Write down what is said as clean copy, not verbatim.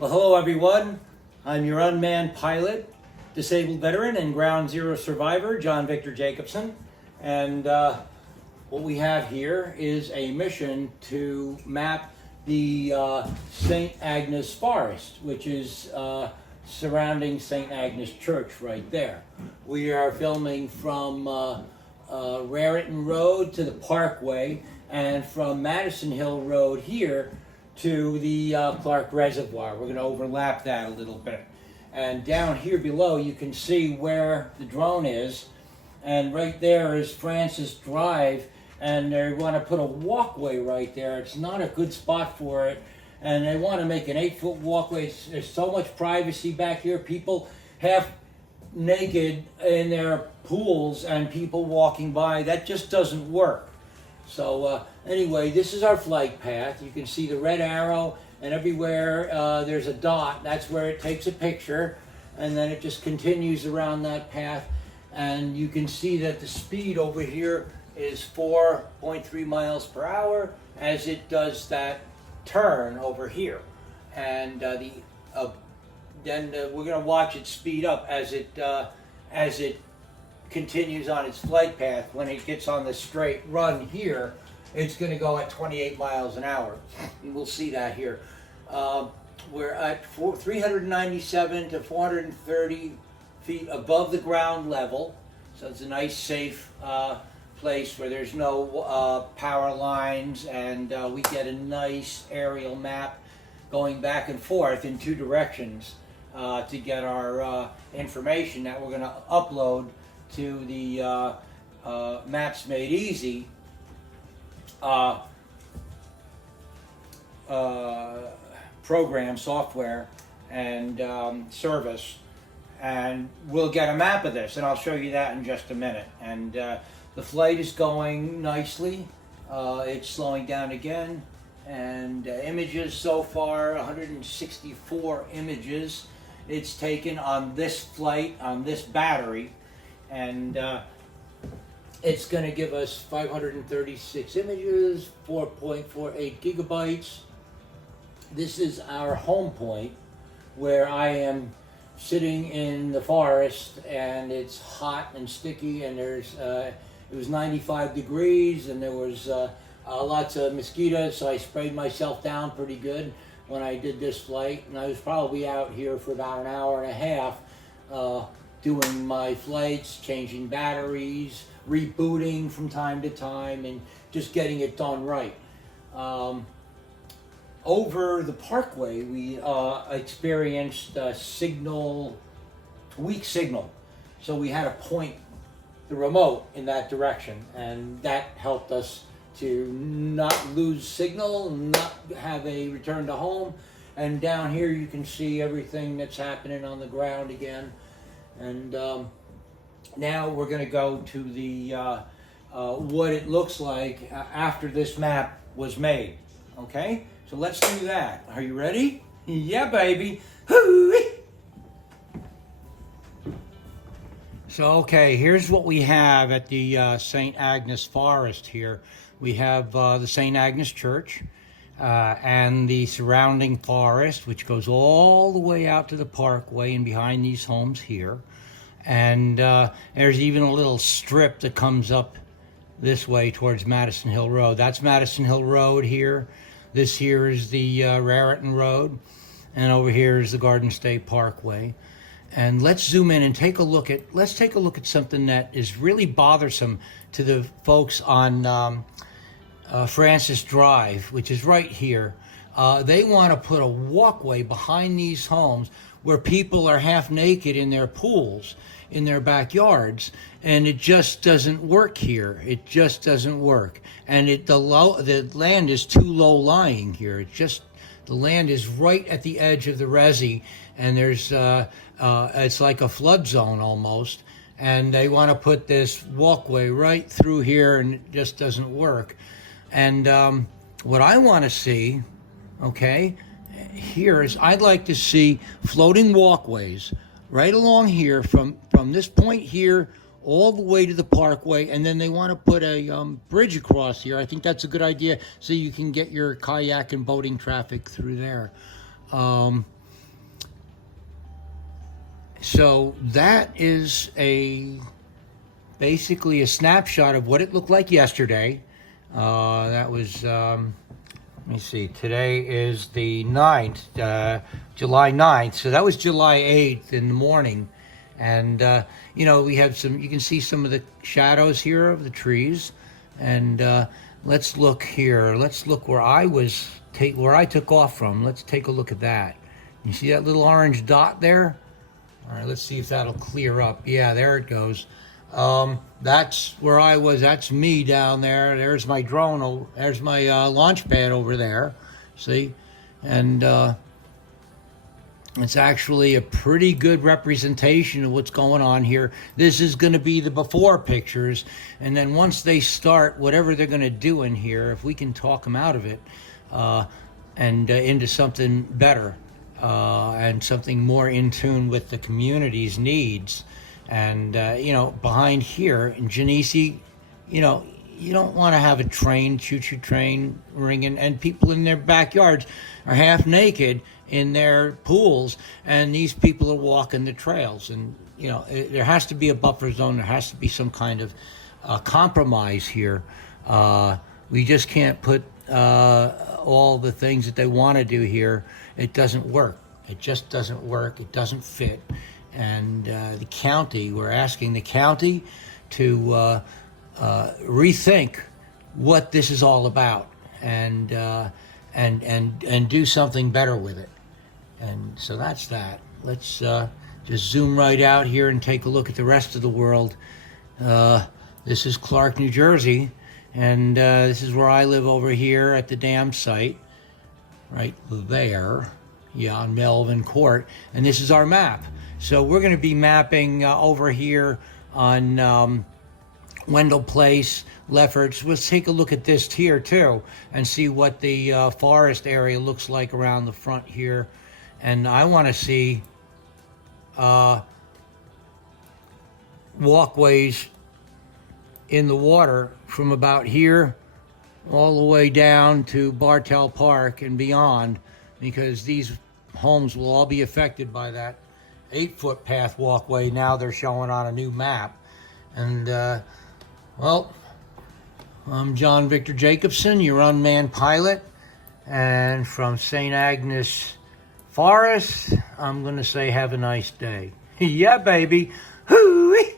Well, hello everyone. I'm your unmanned pilot, disabled veteran, and ground zero survivor, John Victor Jacobson. And what we have here is a mission to map the St. Agnes forest, which is surrounding St. Agnes Church right there. We are filming from Raritan Road to the Parkway, and from Madison Hill Road here to the Clark Reservoir. We're going to overlap that a little bit. And down here below you can see where the drone is, and right there is Francis Drive, and they want to put a walkway right there. It's not a good spot for it, and they want to make an 8-foot walkway. There's so much privacy back here, people half naked in their pools and people walking by. That just doesn't work. So anyway, this is our flight path. You can see the red arrow, and everywhere there's a dot. That's where it takes a picture, and then it just continues around that path. And you can see that the speed over here is 4.3 miles per hour as it does that turn over here. And then we're going to watch it speed up as it continues on its flight path. When it gets on the straight run here, it's going to go at 28 miles an hour. And we'll see that here. We're at 397 to 430 feet above the ground level. So it's a nice, safe place where there's no power lines, and we get a nice aerial map going back and forth in two directions to get our information that we're going to upload to the Maps Made Easy program, software, and service. And we'll get a map of this, and I'll show you that in just a minute. And the flight is going nicely. It's slowing down again. And images so far, 164 images it's taken on this flight, on this battery. And it's going to give us 536 images, 4.48 gigabytes. This is our home point, where I am sitting in the forest, and it's hot and sticky, and there's it was 95 degrees, and there was lots of mosquitoes, so I sprayed myself down pretty good when I did this flight. And I was probably out here for about an hour and a half doing my flights, changing batteries, rebooting from time to time, and just getting it done right. Over the Parkway, we experienced weak signal. So we had to point the remote in that direction, and that helped us to not lose signal, not have a return to home. And down here you can see everything that's happening on the ground again. And now we're going to go to the what it looks like after this map was made. Okay, so let's do that. Are you ready? Yeah, baby. Hoo-wee. So, okay, here's what we have at the St. Agnes Forest here. We have the St. Agnes Church and the surrounding forest, which goes all the way out to the Parkway and behind these homes here. And there's even a little strip that comes up this way towards Madison Hill Road. That's Madison Hill Road here. This here is the Raritan Road, and over here is the Garden State Parkway. And let's zoom in and take a look at something that is really bothersome to the folks on Francis Drive, which is right here. They want to put a walkway behind these homes where people are half naked in their pools, in their backyards, and it just doesn't work here. It just doesn't work. And the land is too low lying here. The land is right at the edge of the resi, and there's it's like a flood zone almost. And they want to put this walkway right through here, and it just doesn't work. And what I want to see, okay, here is I'd like to see floating walkways right along here from this point here all the way to the Parkway, and then they want to put a bridge across here. I think that's a good idea, so you can get your kayak and boating traffic through there. So that is basically a snapshot of what it looked like yesterday. That was, let me see, today is the 9th, July 9th. So that was July 8th in the morning. And, you know, we have you can see some of the shadows here of the trees. And let's look here. Let's look where where I took off from. Let's take a look at that. You see that little orange dot there? All right, let's see if that'll clear up. Yeah, there it goes. That's where I was. That's me down there. There's my drone. There's my launch pad over there. See? And it's actually a pretty good representation of what's going on here. This is going to be the before pictures. And then once they start, whatever they're going to do in here, if we can talk them out of it and into something better and something more in tune with the community's needs. And, you know, behind here in Genesee, you know, you don't want to have a train, choo-choo train ringing, and people in their backyards are half naked in their pools, and these people are walking the trails. And, you know, there has to be a buffer zone. There has to be some kind of compromise here. We just can't put all the things that they want to do here. It doesn't work. It just doesn't work. It doesn't fit. And the county, we're asking the county to rethink what this is all about and do something better with it. And so that's that. Let's just zoom right out here and take a look at the rest of the world. This is Clark, New Jersey, and this is where I live over here at the dam site, right there, yeah, on Melvin Court. And this is our map. So we're going to be mapping over here on Wendell Place, Lefferts. Let's take a look at this here too and see what the forest area looks like around the front here. And I want to see walkways in the water from about here all the way down to Bartell Park and beyond, because these homes will all be affected by that 8-foot path walkway now they're showing on a new map. And well, I'm John Victor Jacobson, your unmanned pilot, and from St. Agnes Forest, I'm gonna say have a nice day. Yeah, baby. Hoo-wee.